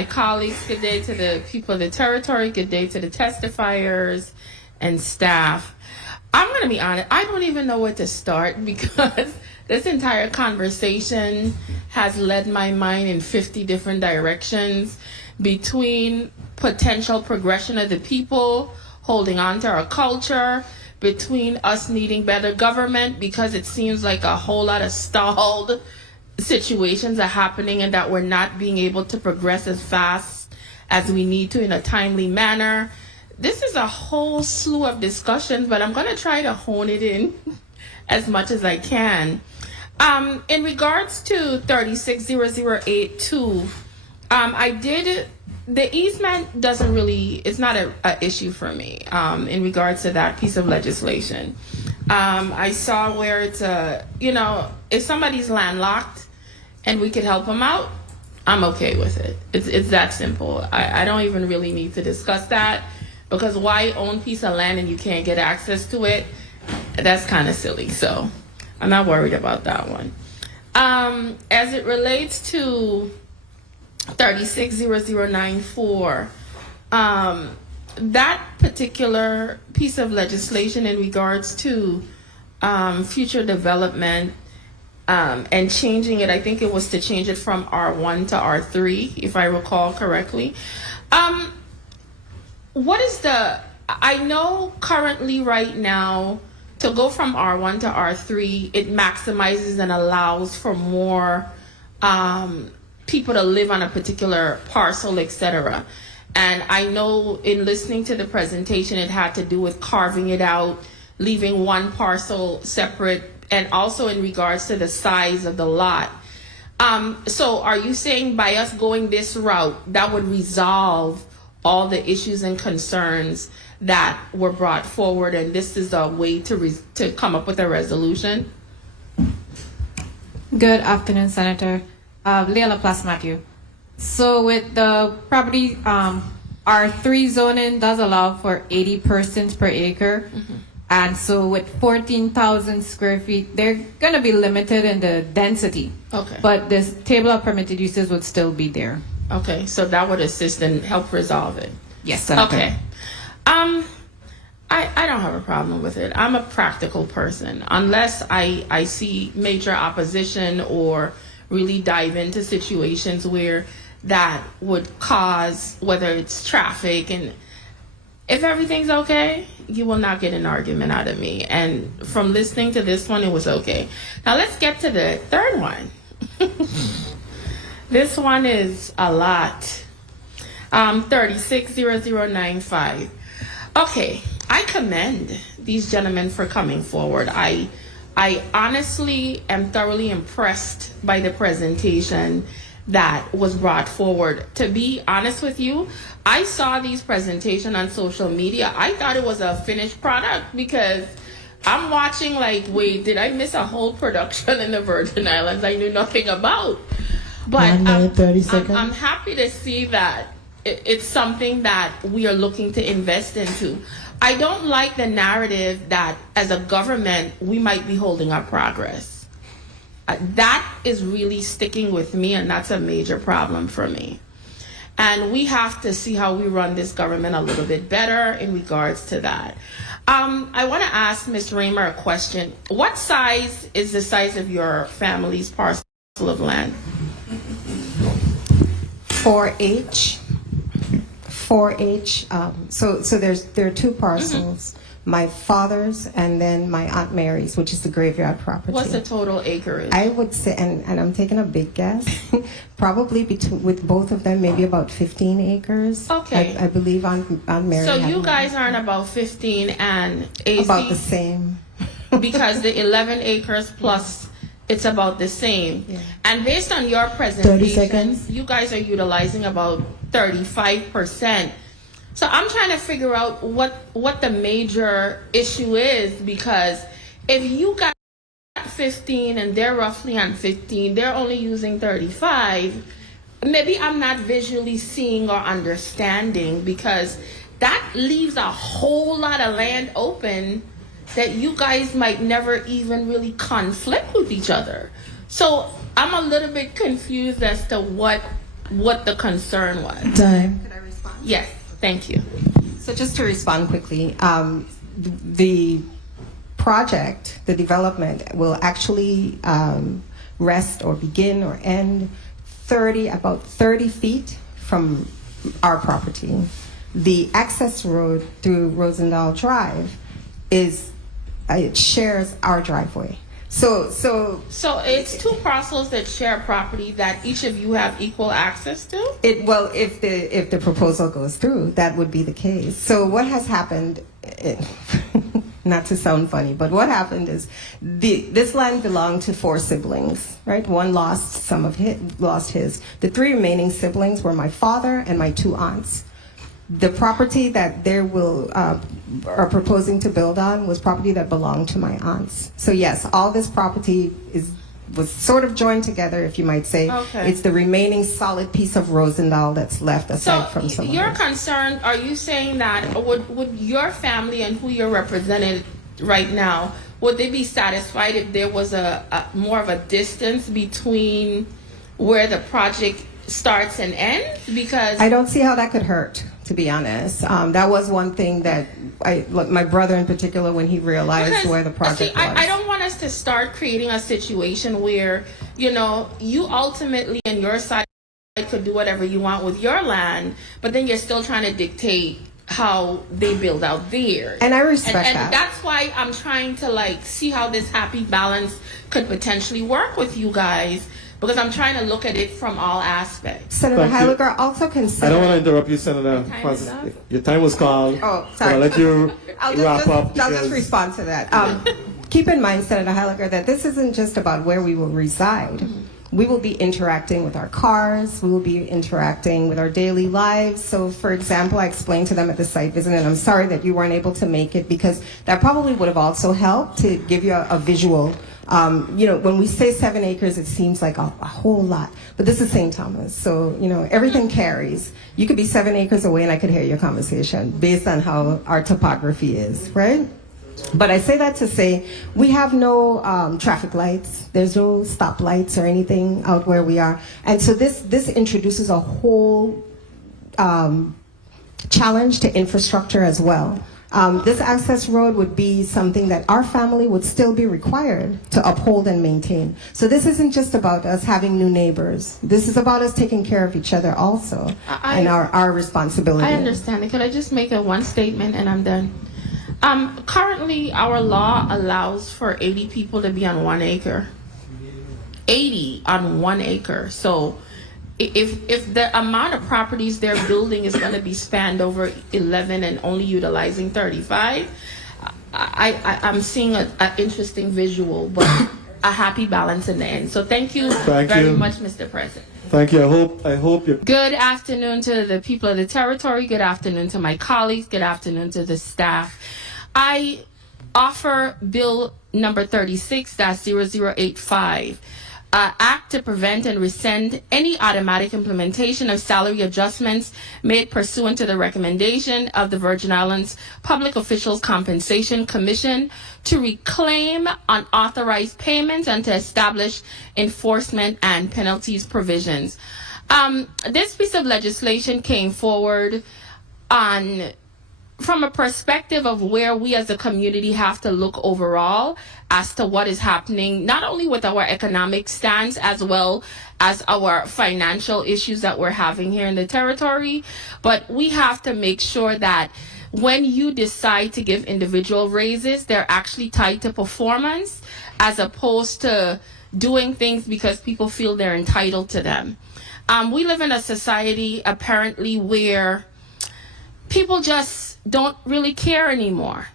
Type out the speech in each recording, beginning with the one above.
my colleagues. Good day to the people of the territory. Good day to the testifiers and staff. I'm going to be honest. I don't even know where to start because this entire conversation has led my mind in 50 different directions, between potential progression of the people, holding on to our culture, between us needing better government because it seems like a whole lot of stalled situations are happening and that we're not being able to progress as fast as we need to in a timely manner. This is a whole slew of discussions, but I'm going to try to hone it in as much as I can. In regards to 360082, the easement doesn't really, it's not a issue for me in regards to that piece of legislation. I saw where it's if somebody's landlocked and we could help them out, I'm okay with it. It's that simple. I don't even really need to discuss that, because why own a piece of land and you can't get access to it? That's kind of silly. So I'm not worried about that one. As it relates to 360094, that particular piece of legislation in regards to future development and changing it, I think it was to change it from R1 to R3, if I recall correctly. I know currently right now, to go from R1 to R3, it maximizes and allows for more people to live on a particular parcel, etc. And I know in listening to the presentation, it had to do with carving it out, leaving one parcel separate, and also in regards to the size of the lot. So are you saying by us going this route, that would resolve all the issues and concerns that were brought forward, and this is a way to come up with a resolution? Good afternoon, Senator. Leah Laplace Matthew. So with the property, R3 zoning does allow for 80 persons per acre. Mm-hmm. And so with 14,000 square feet, they're going to be limited in the density. Okay. But this table of permitted uses would still be there. Okay, so that would assist and help resolve it. Yes, Senator. Okay. I don't have a problem with it. I'm a practical person. Unless I see major opposition or really dive into situations where that would cause, whether it's traffic, and if everything's okay, you will not get an argument out of me. And from listening to this one, it was okay. Now let's get to the third one. This one is a lot. 360095. Okay, I commend these gentlemen for coming forward. I honestly am thoroughly impressed by the presentation that was brought forward. To be honest with you, I saw these presentations on social media. I thought it was a finished product because I'm watching like, wait, did I miss a whole production in the Virgin Islands I knew nothing about? But 1 minute, 30 seconds. I'm happy to see that it's something that we are looking to invest into. I don't like the narrative that as a government, we might be holding up progress. That is really sticking with me, and that's a major problem for me. And we have to see how we run this government a little bit better in regards to that. I want to ask Ms. Raymer a question. What size is the size of your family's parcel of land? 4H. So there are two parcels. Mm-hmm. My father's and then my Aunt Mary's, which is the graveyard property. What's the total acreage? I would say, and I'm taking a big guess, probably with both of them, maybe about 15 acres. Okay. I believe Aunt Mary. So you guys aren't about 15 and AC? About the same. Because the 11 acres plus, it's about the same. Yeah. And based on your presentation, you guys are utilizing about 35%. So I'm trying to figure out what the major issue is, because if you got 15 and they're roughly on 15, they're only using 35, maybe I'm not visually seeing or understanding, because that leaves a whole lot of land open that you guys might never even really conflict with each other. So I'm a little bit confused as to what what the concern was. Could I respond? Yes, thank you. So just to respond quickly, the project, the development will actually rest or begin or end about 30 feet from our property. The access road through Rosendahl Drive it shares our driveway. So it's two parcels that share property that each of you have equal access to? if the proposal goes through, that would be the case. So what has happened, not to sound funny, but what happened is this land belonged to 4 siblings, right? One lost his. The 3 remaining siblings were my father and my 2 aunts. The property that they are proposing to build on was property that belonged to my aunts. So yes, all this property was sort of joined together, if you might say. Okay. It's the remaining solid piece of Rosendahl that's left aside from So some of you're it. concerned, are you saying that would your family and who you're representing right now, would they be satisfied if there was a more of a distance between where the project starts and ends? Because I don't see how that could hurt, to be honest. That was one thing that my brother in particular, when he realized where the project was. I don't want us to start creating a situation where, you ultimately on your side could do whatever you want with your land, but then you're still trying to dictate how they build out theirs. And I respect and that. That's why I'm trying to see how this happy balance could potentially work with you guys, because I'm trying to look at it from all aspects. Senator Thank you. Heiliger also consider. I don't want to interrupt you, Senator time Francis. is up. Your time was called. Oh, But sorry. I'll let you I'll wrap up. I'll just because- respond to that. Keep in mind, Senator Heiliger, that this isn't just about where we will reside. We will be interacting with our cars. We will be interacting with our daily lives. So, for example, I explained to them at the site visit, and I'm sorry that you weren't able to make it, because that probably would have also helped to give you a visual. When we say 7 acres, it seems like a whole lot, but this is St. Thomas, so everything carries. You could be 7 acres away, and I could hear your conversation based on how our topography is, right? But I say that to say we have no traffic lights. There's no stoplights or anything out where we are, and so this introduces a whole challenge to infrastructure as well. This access road would be something that our family would still be required to uphold and maintain. So this isn't just about us having new neighbors. This is about us taking care of each other also, and our responsibility. I understand it. Could I just make one statement and I'm done? Currently, our law allows for 80 people to be on 1 acre. 80 on 1 acre. So if the amount of properties they're building is going to be spanned over 11 and only utilizing 35, I'm seeing an interesting visual, but a happy balance in the end. So thank you very much, Mr. President. Thank you. I hope you. Good afternoon to the people of the territory. Good afternoon to my colleagues. Good afternoon to the staff. I offer Bill number 36-0085, Act to prevent and rescind any automatic implementation of salary adjustments made pursuant to the recommendation of the Virgin Islands Public Officials Compensation Commission to reclaim unauthorized payments and to establish enforcement and penalties provisions. This piece of legislation came forward from a perspective of where we as a community have to look overall as to what is happening, not only with our economic stance as well as our financial issues that we're having here in the territory, but we have to make sure that when you decide to give individual raises, they're actually tied to performance as opposed to doing things because people feel they're entitled to them. We live in a society apparently where people just don't really care anymore.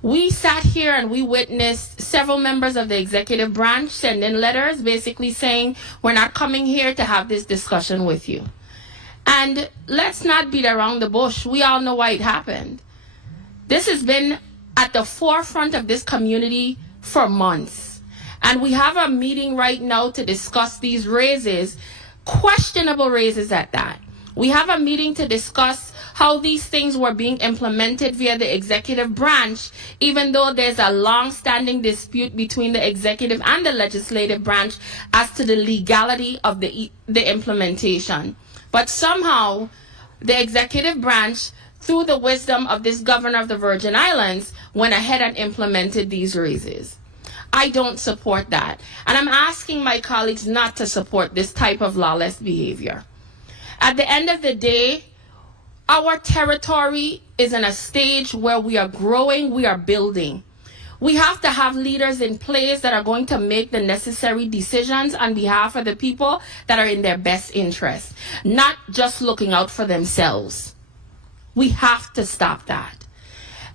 We sat here and we witnessed several members of the executive branch send in letters basically saying, we're not coming here to have this discussion with you. And let's not beat around the bush. We all know why it happened. This has been at the forefront of this community for months. And we have a meeting right now to discuss these raises, questionable raises at that. We have a meeting to discuss how these things were being implemented via the executive branch, even though there's a long-standing dispute between the executive and the legislative branch as to the legality of the implementation. But somehow, the executive branch, through the wisdom of this governor of the Virgin Islands, went ahead and implemented these raises. I don't support that. And I'm asking my colleagues not to support this type of lawless behavior. At the end of the day, our territory is in a stage where we are growing, we are building. We have to have leaders in place that are going to make the necessary decisions on behalf of the people that are in their best interest, not just looking out for themselves. We have to stop that.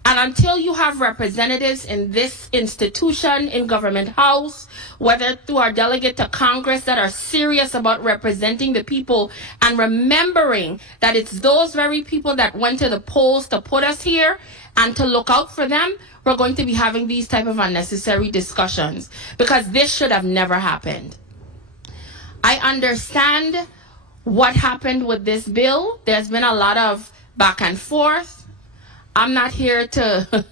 And until you have representatives in this institution, in Government House, whether through our delegate to Congress, that are serious about representing the people and remembering that it's those very people that went to the polls to put us here and to look out for them, we're going to be having these type of unnecessary discussions, because this should have never happened. I understand what happened with this bill. There's been a lot of back and forth. I'm not here to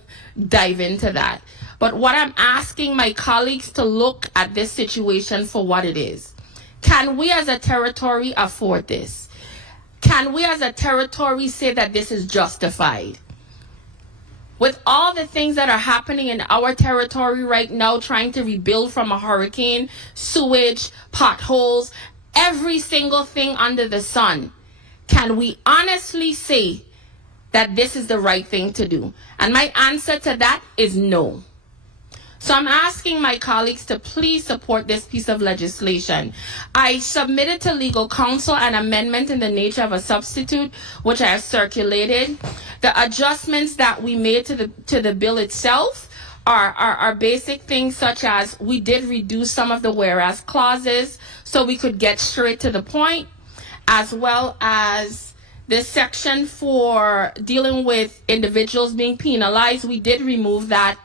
dive into that. But what I'm asking my colleagues to look at this situation for what it is. Can we as a territory afford this? Can we as a territory say that this is justified? With all the things that are happening in our territory right now, trying to rebuild from a hurricane, sewage, potholes, every single thing under the sun, can we honestly say that this is the right thing to do? And my answer to that is no. So I'm asking my colleagues to please support this piece of legislation. I submitted to legal counsel an amendment in the nature of a substitute, which I have circulated. The adjustments that we made to the bill itself are basic things, such as we did reduce some of the whereas clauses so we could get straight to the point, as well as this section for dealing with individuals being penalized. We did remove that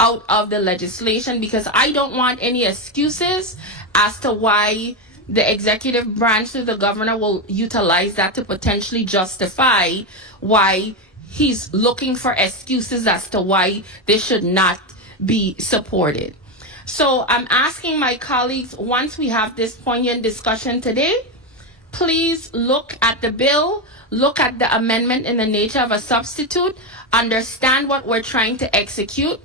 out of the legislation because I don't want any excuses as to why the executive branch through the governor will utilize that to potentially justify why he's looking for excuses as to why this should not be supported. So I'm asking my colleagues, once we have this poignant discussion today, please look at the bill, look at the amendment in the nature of a substitute, understand what we're trying to execute,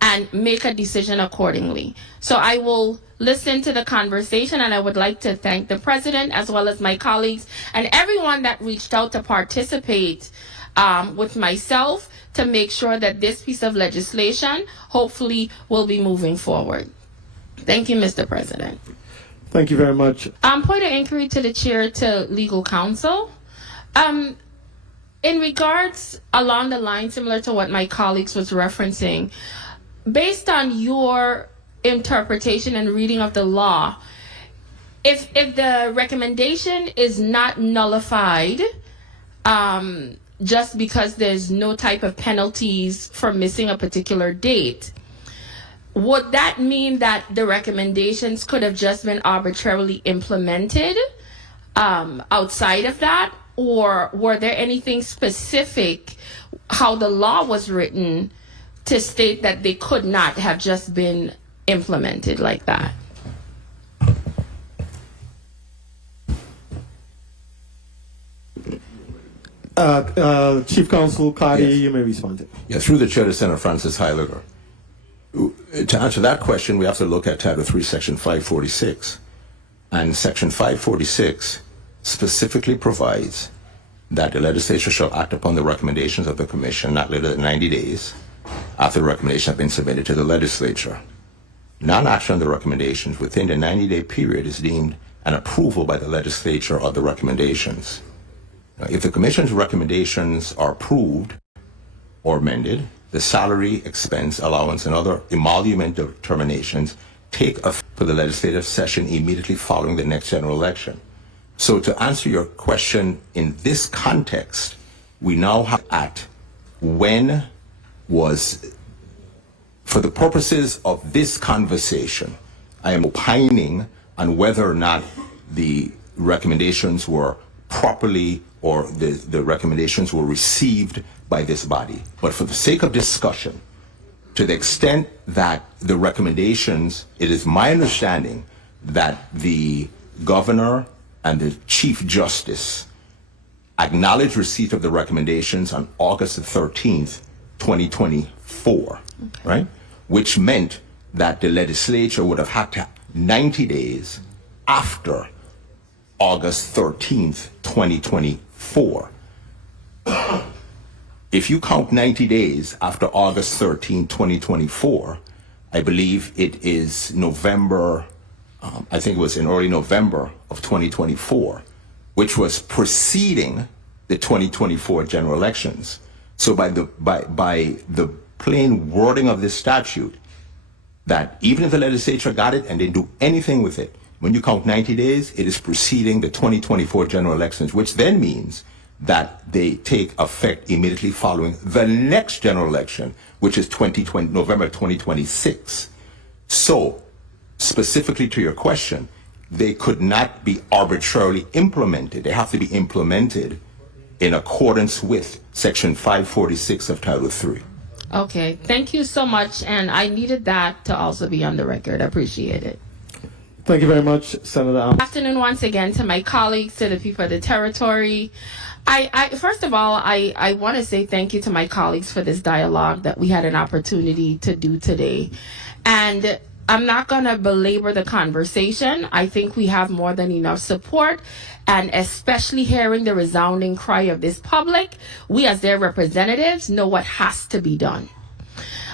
and make a decision accordingly. So I will listen to the conversation, and I would like to thank the president as well as my colleagues and everyone that reached out to participate with myself to make sure that this piece of legislation hopefully will be moving forward. Thank you, Mr. President. Thank you very much. Point of inquiry to the chair, to legal counsel. In regards along the line similar to what my colleagues was referencing, based on your interpretation and reading of the law, if the recommendation is not nullified just because there's no type of penalties for missing a particular date, would that mean that the recommendations could have just been arbitrarily implemented outside of that? Or were there anything specific how the law was written to state that they could not have just been implemented like that? Chief Counsel Cardi, Yes. you may respond. Yeah, through the chair to Senator Francis Heiliger. To answer that question, we have to look at Title III, Section 546. And Section 546 specifically provides that the legislature shall act upon the recommendations of the commission not later than 90 days after the recommendation has been submitted to the legislature. Non-action on the recommendations within the 90-day period is deemed an approval by the legislature of the recommendations. Now, if the commission's recommendations are approved or amended, the salary, expense, allowance, and other emolument determinations take effect for the legislative session immediately following the next general election. So to answer your question in this context, we now have at when was, for the purposes of this conversation, I am opining on whether or not the recommendations were properly or the recommendations were received by this body. But for the sake of discussion, to the extent that the recommendations, it is my understanding that the governor and the Chief Justice acknowledged receipt of the recommendations on August the 13th, 2024, right? Which meant that the legislature would have had to 90 days after August 13th, 2024. If you count 90 days after August 13th, 2024, I believe it is November, I think it was in early November of 2024, which was preceding the 2024 general elections. So by the plain wording of this statute, that even if the legislature got it and didn't do anything with it, when you count 90 days, it is preceding the 2024 general elections, which then means that they take effect immediately following the next general election, which is November 2026. So, specifically to your question, they could not be arbitrarily implemented. They have to be implemented in accordance with Section 546 of Title III. Okay, thank you so much, and I needed that to also be on the record. I appreciate it. Thank you very much, Senator. Good afternoon once again to my colleagues, to the people of the territory. First of all, I want to say thank you to my colleagues for this dialogue that we had an opportunity to do today. And I'm not going to belabor the conversation. I think we have more than enough support, and especially hearing the resounding cry of this public, we as their representatives know what has to be done.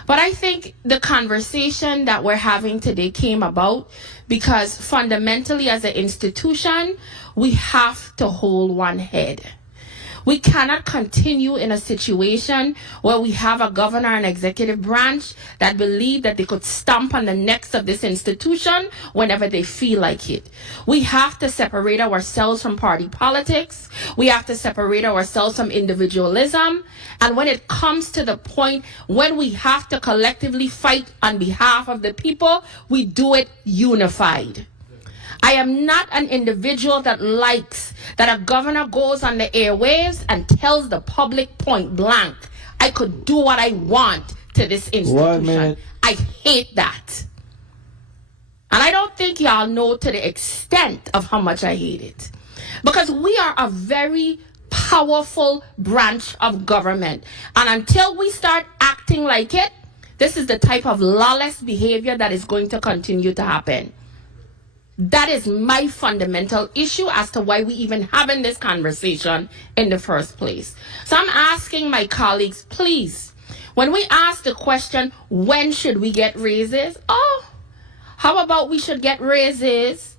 But I think the conversation that we're having today came about because fundamentally as an institution, we have to hold one head. We cannot continue in a situation where we have a governor and executive branch that believe that they could stomp on the necks of this institution whenever they feel like it. We have to separate ourselves from party politics. We have to separate ourselves from individualism. And when it comes to the point when we have to collectively fight on behalf of the people, we do it unified. I am not an individual that likes that a governor goes on the airwaves and tells the public point blank, I could do what I want to this institution. I hate that. And I don't think y'all know to the extent of how much I hate it. Because we are a very powerful branch of government. And until we start acting like it, this is the type of lawless behavior that is going to continue to happen. That is my fundamental issue as to why we even having this conversation in the first place. So I'm asking my colleagues, please, when we ask the question, when should we get raises? Oh, how about we should get raises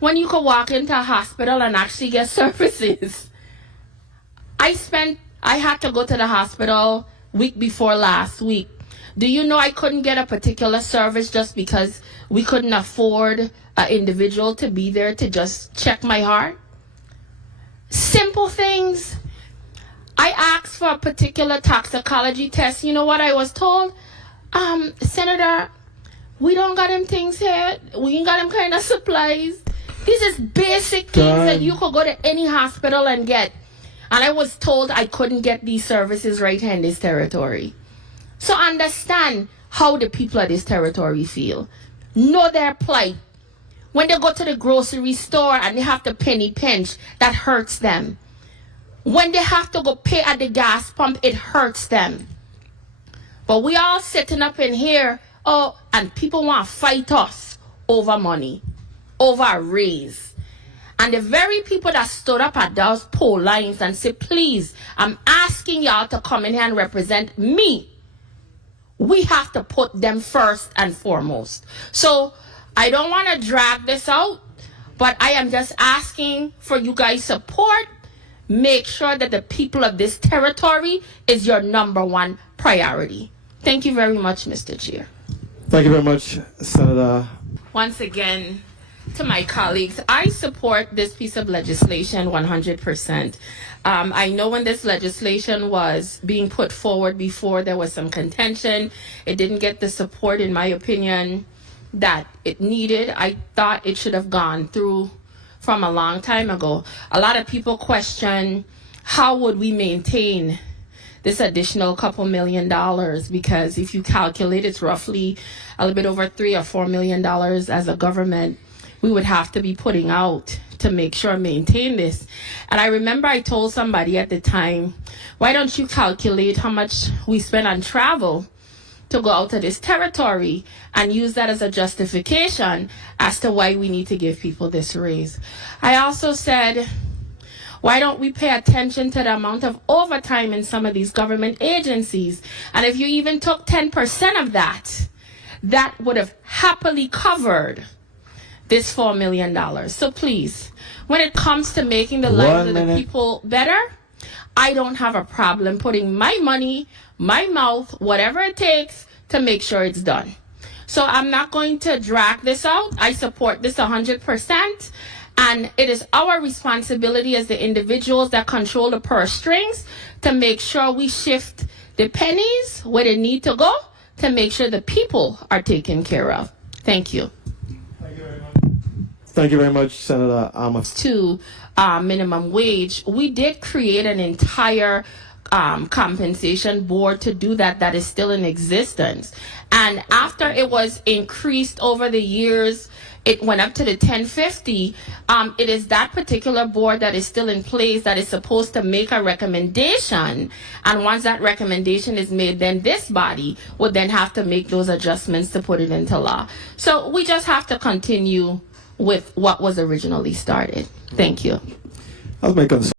when you could walk into a hospital and actually get services? I had to go to the hospital week before last week. Do you know I couldn't get a particular service just because we couldn't afford an individual to be there to just check my heart? Simple things. I asked for a particular toxicology test. You know what I was told? Senator, we don't got them things here. We ain't got them kind of supplies. These is basic things that you could go to any hospital and get. And I was told I couldn't get these services right here in this territory. So understand how the people of this territory feel. Know their plight. When they go to the grocery store and they have to penny pinch, that hurts them. When they have to go pay at the gas pump, it hurts them. But we all sitting up in here, and people want to fight us over money, over a raise. And the very people that stood up at those poll lines and said, please, I'm asking y'all to come in here and represent me. We have to put them first and foremost. So I don't want to drag this out, but I am just asking for you guys' support. Make sure that the people of this territory is your number one priority. Thank you very much, Mr. Chair. Thank you very much, Senator. Once again, to my colleagues, I support this piece of legislation 100%. I know when this legislation was being put forward before, there was some contention. It didn't get the support, in my opinion, that it needed. I thought it should have gone through from a long time ago. A lot of people question, how would we maintain this additional couple $1 million? Because if you calculate, it's roughly a little bit over $3 or $4 million as a government we would have to be putting out to make sure maintain this. And I remember I told somebody at the time, why don't you calculate how much we spend on travel to go out to this territory and use that as a justification as to why we need to give people this raise. I also said, why don't we pay attention to the amount of overtime in some of these government agencies? And if you even took 10% of that, that would have happily covered this $4 million. So please, when it comes to making the lives of the people better, I don't have a problem putting my money, my mouth, whatever it takes to make sure it's done. So I'm not going to drag this out. I support this 100%. And it is our responsibility as the individuals that control the purse strings to make sure we shift the pennies where they need to go to make sure the people are taken care of. Thank you. Thank you very much, Senator Amos. To minimum wage, we did create an entire compensation board to do that. That is still in existence. And after it was increased over the years, it went up to the 1050. It is that particular board that is still in place that is supposed to make a recommendation. And once that recommendation is made, then this body would then have to make those adjustments to put it into law. So we just have to continue with what was originally started. Thank you. That was my concern.